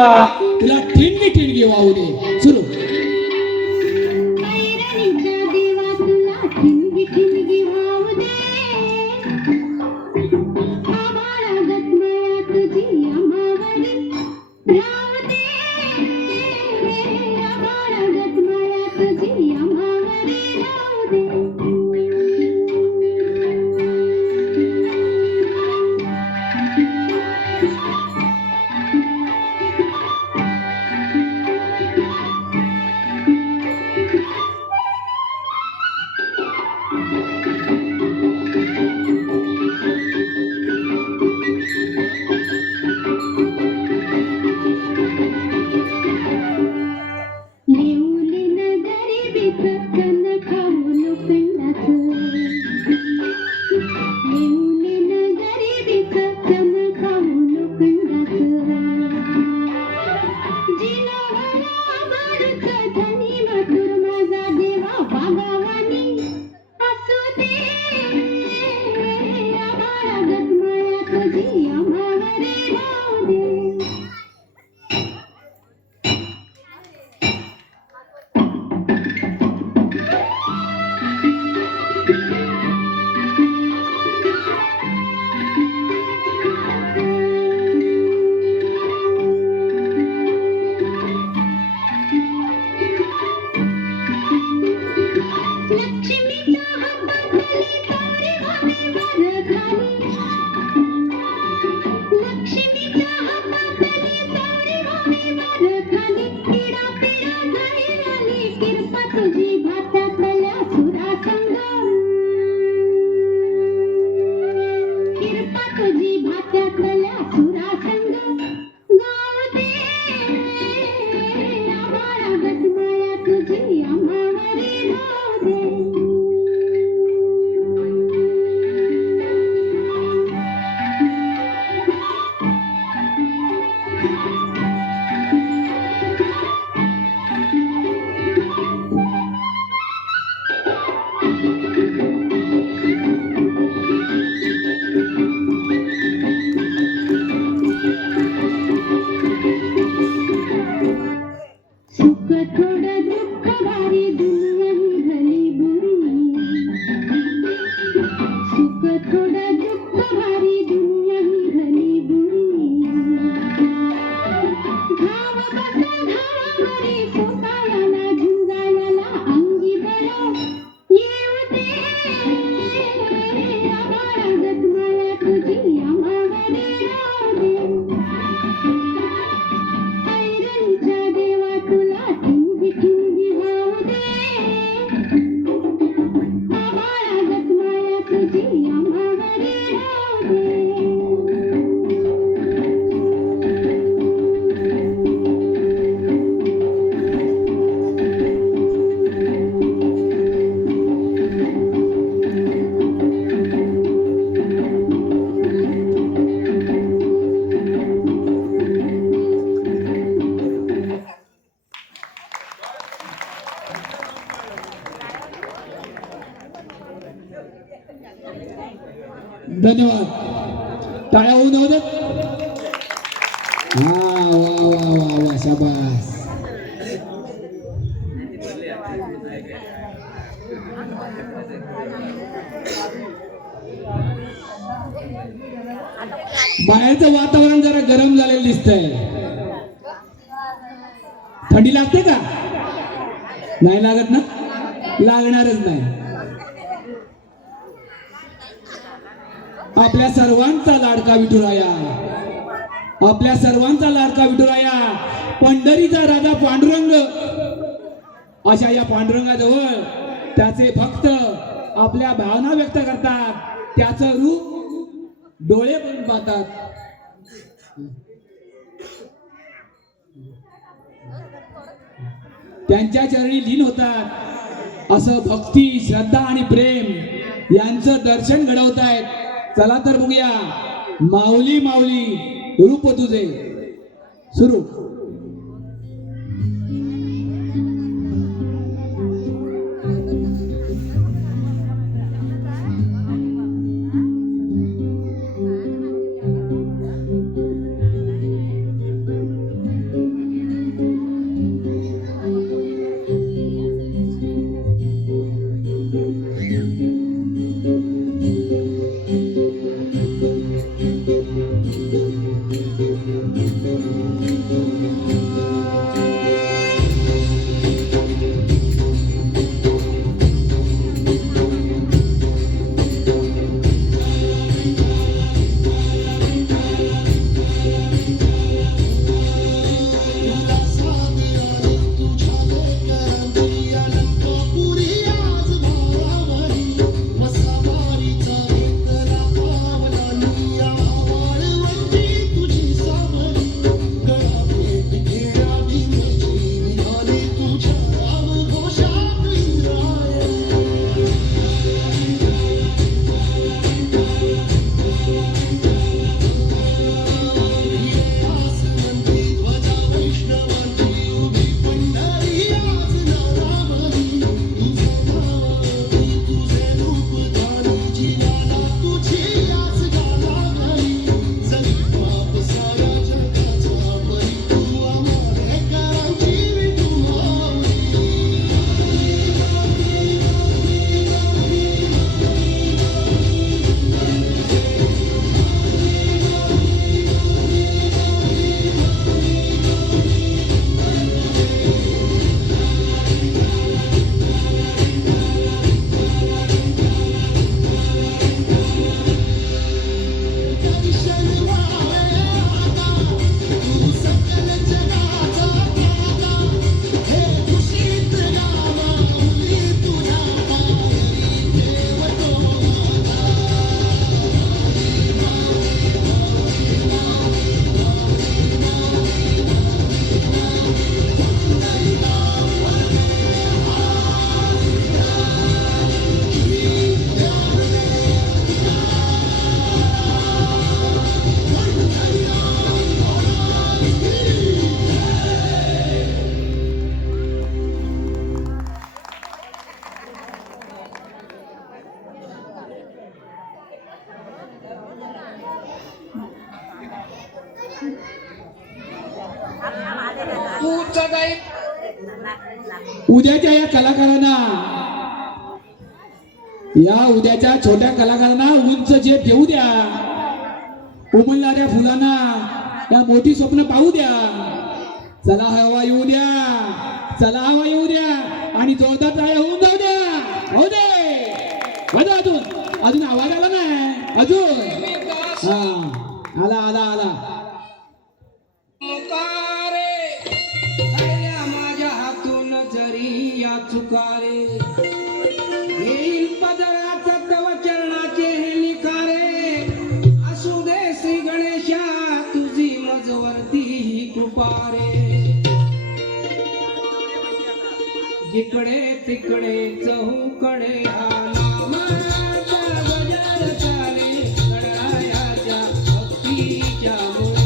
तुला ठिणगी ठिणगी वाहू दे. सुरू. ऐरणीच्या देवा तुला ठिणगी ठिणगी वाहू दे. आभाळागत माया तुझी आम्हावरी राहू दे. आभाळागत माया तुझी आम्हावरी राहू दे. धन्यवाद. टाळ्या होऊन जाऊ देत. वा वा वा वा वा शाबास. बाहेरचं वातावरण जरा गरम झालेलं दिसतंय. थंडी लागते का? नाही लागत ना? लागणारच नाही. आपल्या सर्वांचा लाडका विठुराया, आपल्या सर्वांचा लाडका विठुराया, पंढरीचा राजा पांडुरंग. अशा या पांडुरंगाजवळ त्याचे भक्त आपल्या भावना व्यक्त करतात. त्याचं रूप डोळे भरून पाहतात. त्यांच्या चरणी लीन होतात. असं भक्ती, श्रद्धा आणि प्रेम यांचं दर्शन घडवतायत. चला तर बघूया. माऊली माऊली रूप तुझे. सुरू. तू उच्च गाई उद्याच्या या कलाकारांना, या उद्याच्या छोट्या कलाकारांना उंच जे घेऊ द्या, उमलणाऱ्या फुलांना या मोठी स्वप्न पाहू द्या. चला हवा येऊ द्या, चला हवा येऊ द्या आणि जोरदार टाळ्या होऊन जाऊ द्या. होऊ दे वाजा अजून, अजून आवाज आला नाही अजून. हा आला आला आला. मुकारे खायल्या माझ्या हातून जरी या चुकारे येईल पदरात तव चरणाचे हे निखारे. असू दे श्री गणेशा तुझी मजवरती ही कृपारे. जिकडे तिकडे चहूकडे हा नामाचा गजर चाले गणरायाच्या भक्तीच्या मुळे.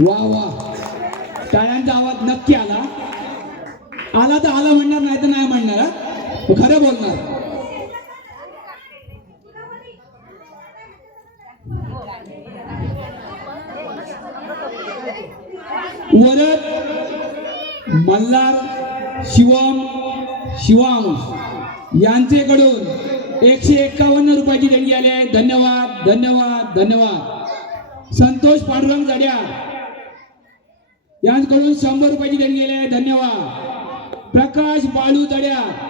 वा वा, टाळ्यांचा आवाज नक्की आला. आला तर आला म्हणणार, नाही तर नाही म्हणणार. हा? खरं बोलणार. वरद मल्हार शिवांश यांचेकडून 151 रुपयाची देणगी आली आहे. धन्यवाद धन्यवाद धन्यवाद. संतोष पांडुरंग जड्यार यांच्याकडून 100 रुपयाची देणगी आली आहे. धन्यवाद. प्रकाश बाळू जड्यार